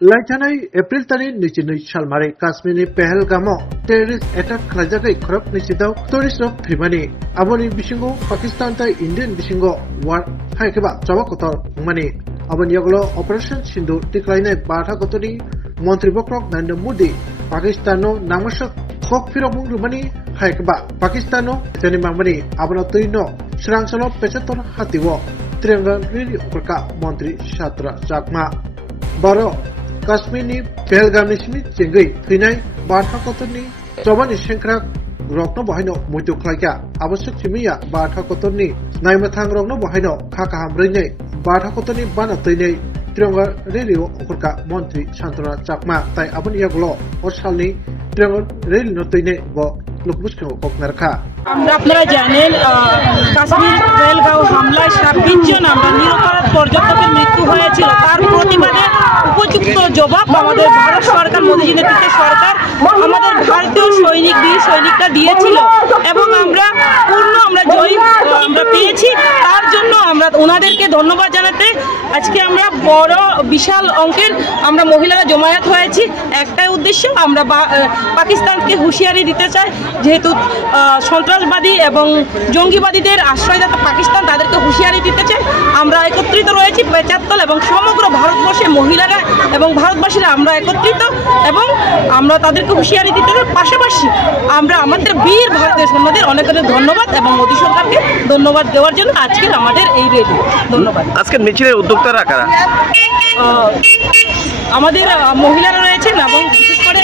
लाइथानाय April तानि 22 सालमारि काश्मीरनि पेहेलगामाव terrorist attack खालामजाखै खरब निशिताव tourist रक थैमानि आबनि बिसिंगो पाकिस्तान ताइ इंडियन बिसिंगो वार हायखबा चबाकतर मानि आबनि यगलो ऑपरेशन सिंदूर टिक्लाइनाय बाथा गतनि मंत्री बक्रक नरेंद्र मोदी पाकिस्तानो नामसक खक फिरमुं रुमानि हायखबा पाकिस्तानो जनि मामनि आबनो तैनो श्रांसलो 75 हातिवो त्रिरंगा रिरि उकरका मंत्री शात्रा चाकमा बारो काश्मीरनि पेहेलगामनि सिमि जेंगै थैनाय बाथा गतनि चबानि सेंख्रा रकनो बहायनो मुयतु खलायका आवश्यक सिमिया बाथा गतनि नायमथां रकनो बहायनो खाका हामब्रैनै बाथा गतनि बाना तैनै त्रिरंगा रेलिओ उकरका मंत्री शांतना चाकमा ताइ आबनि यागलो असालनि त्रिरंगा रेलिओ तैनै ब लोकबुसखौ ककनारखा আপনারা জানেন কাশ্মীর পেহেলগাঁও হামলায় 26 জন আমরা নিরপরাধ পর্যটকের মৃত্যু হয়েছিল তার প্রতিবাদে উপযুক্ত জবাব আমাদের ভারত সরকার মোদীজি নেতৃত্বের সরকার আমাদের ভারতীয় সৈনিক বীর সৈনিকরা দিয়েছিল এবং আমরা জয় আমরা পেয়েছি তার জন্য আমরা ওনাদেরকে ধন্যবাদ জানাতে আজকে আমরা বড় বিশাল অঙ্কের আমরা মহিলারা জমায়েত হয়েছি একটাই উদ্দেশ্য আমরা পাকিস্তানকে হুঁশিয়ারি দিতে চাই যেহেতু সন্ত্রাসবাদী এবং জঙ্গিবাদীদের আশ্রয়দাতা পাকিস্তান তাদেরকে হুঁশিয়ারি দিতে চায় আমরা একত্রিত রয়েছি পেচাত্তল এবং সমগ্র ভারতবর্ষের মহিলারা এবং ভারতবাসীরা আমরা একত্রিত এবং আমরা তাদেরকে হুঁশিয়ারি দিতে চাই পাশাপাশি আমরা আমাদের বীর ভারতীয় সৈন্যদের অনেক অনেক ধন্যবাদ এবং মোদী সরকারকে ধন্যবাদ দেওয়ার জন্য আজকের আমাদের এই র্যালি ধন্যবাদ। আজকের মিছিলের উদ্যোক্তারা কারা? আমাদের মহিলারা রয়েছেন এবং বিশেষ করে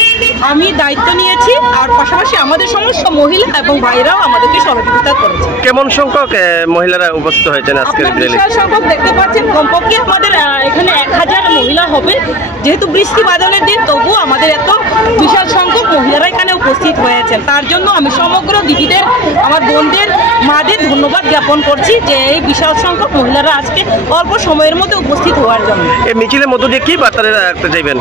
আমি দায়িত্ব নিয়েছি আর পাশাপাশি আমাদের সমস্ত মহিলা এবং ভাইরাও আমাদেরকে সহযোগিতা করেছে। কেমন সংখ্যক মহিলারা উপস্থিত হয়েছেন আজকের র্যালিতে? বিশাল সংখ্যক দেখতে পাচ্ছেন কমপক্ষে আমাদের এখানে 1000 মহিলা হবে যেহেতু বৃষ্টি বাদলের দিন তবুও আমাদের এত বিশাল সংখ্যক মহিলারা এখানে উপস্থিত হয়েছেন তার জন্য আমি সমগ্র দিদিদের আমার বোনদের মাদের ধন্যবাদ জ্ঞাপন করছি যে এই বিশাল সংখ্যক মহিলারা আজকে অল্প সময়ের মধ্যে উপস্থিত হওয়ার জন্য। এই মিছিলের মধ্য দিয়ে কি বার্তা রাখতে চাইবেন?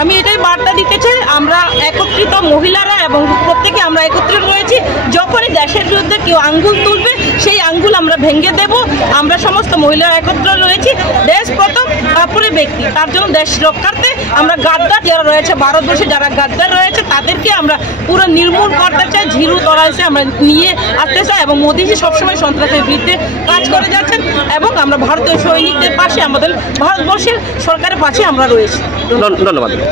আমি এটাই বার্তা দিতে চাই আমরা একত্রিত মহিলারা এবং প্রত্যেকে আমরা একত্রিত রয়েছি যখনই দেশের বিরুদ্ধে কেউ আঙ্গুল তুলবে সেই আঙ্গুল আমরা ভেঙে দেব আমরা সমস্ত মহিলারা একত্রিত রয়েছি দেশ প্রথম তারপরে ব্যক্তি তার জন্য দেশ রক্ষার্থে আমরা গাদ্দার যারা রয়েছে ভারতবর্ষে যারা গাদ্দার রয়েছে তাদেরকে আমরা পুরো নির্মূল করতে চাই ঝিরু তরাইছে আমরা নিয়ে আসতে চাই এবং মোদীজি সবসময় সন্ত্রাসের বিরুদ্ধে কাজ করে যাচ্ছেন এবং আমরা ভারতীয় সৈনিকদের পাশে আমাদের ভারতবর্ষের সরকারের পাশে আমরা রয়েছি। ধন্যবাদ।